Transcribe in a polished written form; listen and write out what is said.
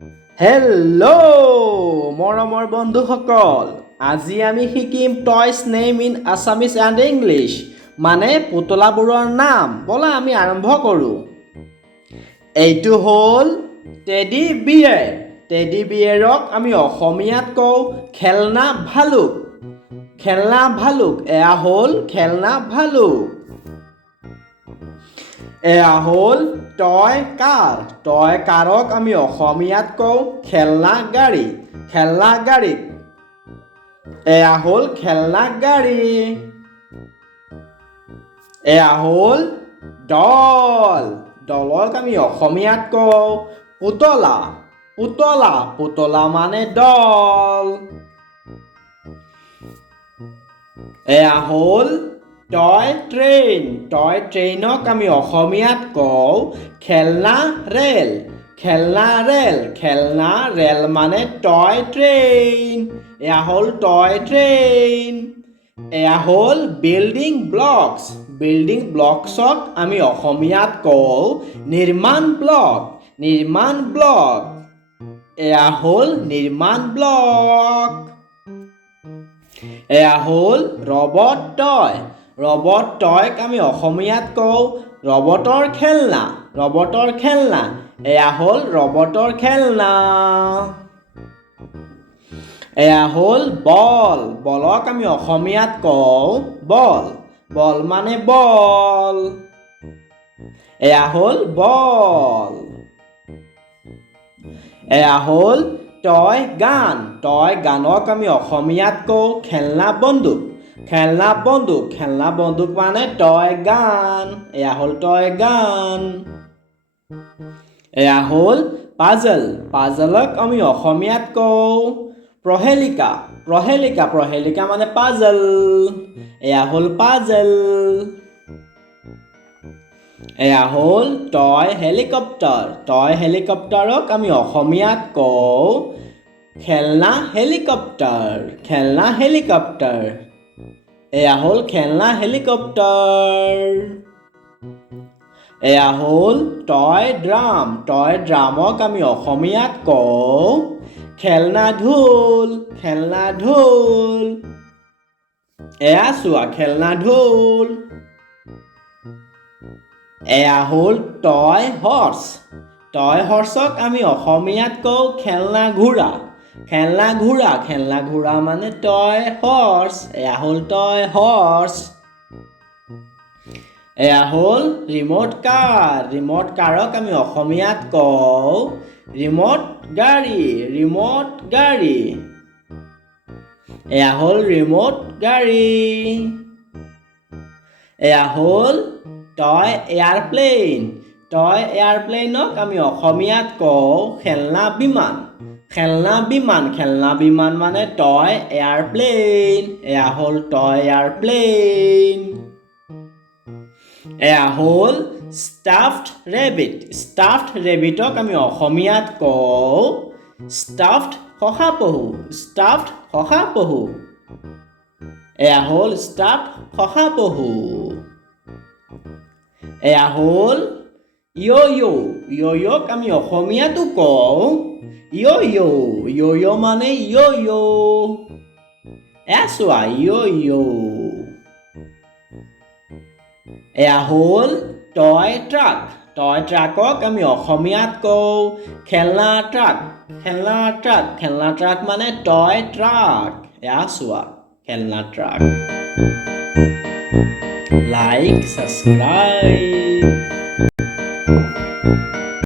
Hello' মৰমৰ বন্ধুসকল, আজি আমি শিকিম toys name in Assamese and English, মানে পুতলাবোৰৰ নাম। ব'লা আমি আৰম্ভ কৰোঁ। এইটো হ'ল টেডি বিয়েৰ। টেডি বিয়েৰক আমি অসমীয়াত কওঁ খেলনা ভালুক। খেলনা ভালুক, এয়া হ'ল খেলনা ভালুক। এয়া হ'ল টয় কাৰ। টয় কাৰক আমি অসমীয়াত কওঁ খেলনা গাড়ী। খেলনা গাড়ীক এয়া হ'ল খেলনা গাড়ী। এয়া হ'ল ডল। ডলক আমি অসমীয়াত কওঁ পুতলা। পুতলা, পুতলা মানে ডল। এয়া হ'ল টয় ট্ৰেইন। টয় ট্ৰেইনক আমি অসমীয়াত কওঁ খেলনা ৰেল। খেলনা ৰেল, খেলনা ৰেল মানে টয় ট্ৰেইন। এয়া হ'ল টয় ট্ৰেইন। এয়া হ'ল বিল্ডিং ব্লকছ। বিল্ডিং ব্লকছক আমি অসমীয়াত কওঁ নিৰ্মাণ ব্লক। নিৰ্মাণ ব্লক, এয়া হ'ল নিৰ্মাণ ব্লক। এয়া হ'ল ৰবট টয়। ৰবট টয়ক আমি অসমীয়াত কওঁ ৰবটৰ খেলনা। ৰবটৰ খেলনা, এয়া হ'ল ৰবটৰ খেলনা। এয়া হ'ল বল। বলক আমি অসমীয়াত কওঁ বল। বল মানে বল। এয়া হ'ল বল। এয়া হ'ল টয় গান। টয় গানক আমি অসমীয়াত কওঁ খেলনা বন্দুক। খেলনা বন্দুক, খেলনা বন্দুক মানে টয় গান। এয়া হ'ল টয় গান। এয়া হ'ল পাজল। পাজলক আমি অসমীয়াত কওঁ প্ৰহেলিকা। প্ৰহেলিকা, প্ৰহেলিকা মানে পাজল। এয়া হ'ল পাজল। এয়া হ'ল টয় হেলিকপ্টাৰ। টয় হেলিকপ্টাৰক আমি অসমীয়াত কওঁ খেলনা হেলিকপ্টাৰ। খেলনা হেলিকপ্টাৰ, এয়া হ'ল খেলনা হেলিকপ্টাৰ। এয়া হ'ল টয় ড্ৰাম। টয় ড্ৰামক আমি অসমীয়াত কওঁ খেলনা ঢোল। খেলনা ঢোল, এয়া চোৱা খেলনা ঢোল। এয়া হ'ল টয় হৰ্চ। টয় হৰ্চক আমি অসমীয়াত কওঁ খেলনা ঘোঁৰা। খেলনা ঘোঁৰা, খেলনা ঘোঁৰা মানে টয় হৰ্চ। এয়া হ'ল টয় হৰ্চ। এয়া হ'ল ৰিম'ট কাৰ। ৰিম'ট কাৰক আমি অসমীয়াত কওঁ ৰিম'ট গাড়ী। ৰিম'ট গাড়ী, এয়া হ'ল ৰিম'ট গাড়ী। এয়া হ'ল টয় এয়াৰপ্লেন। টয় এয়াৰপ্লেনক আমি অসমীয়াত কওঁ খেলনা বিমান। খেলনা বিমান, খেলনা বিমান মানে টয় এয়াৰপ্লেন। এয়া হ'ল টয় এয়াৰপ্লেন। এয়া হ'ল ষ্টাফড ৰেবিট। ষ্টাফড ৰেবিটক আমি অসমীয়াত কওঁ ষ্টাফড শহাপহু। ষ্টাফড শহাপহু, এয়া হ'ল ষ্টাফড শহাপহু। এয়া হ'ল য়'য়'। য়'য়'ক আমি অসমীয়াতো কওঁ য়'য়'। য়'য়' মানে য়'য়'। এয়া চোৱা য়'য়'। এয়া হ'ল টয় ট্ৰাক। টয় ট্ৰাকক আমি অসমীয়াত কওঁ খেলনা ট্ৰাক। খেলনা ট্ৰাক, খেলনা ট্ৰাক মানে টয় ট্ৰাক। এয়া চোৱা খেলনা ট্ৰাক। Like, subscribe.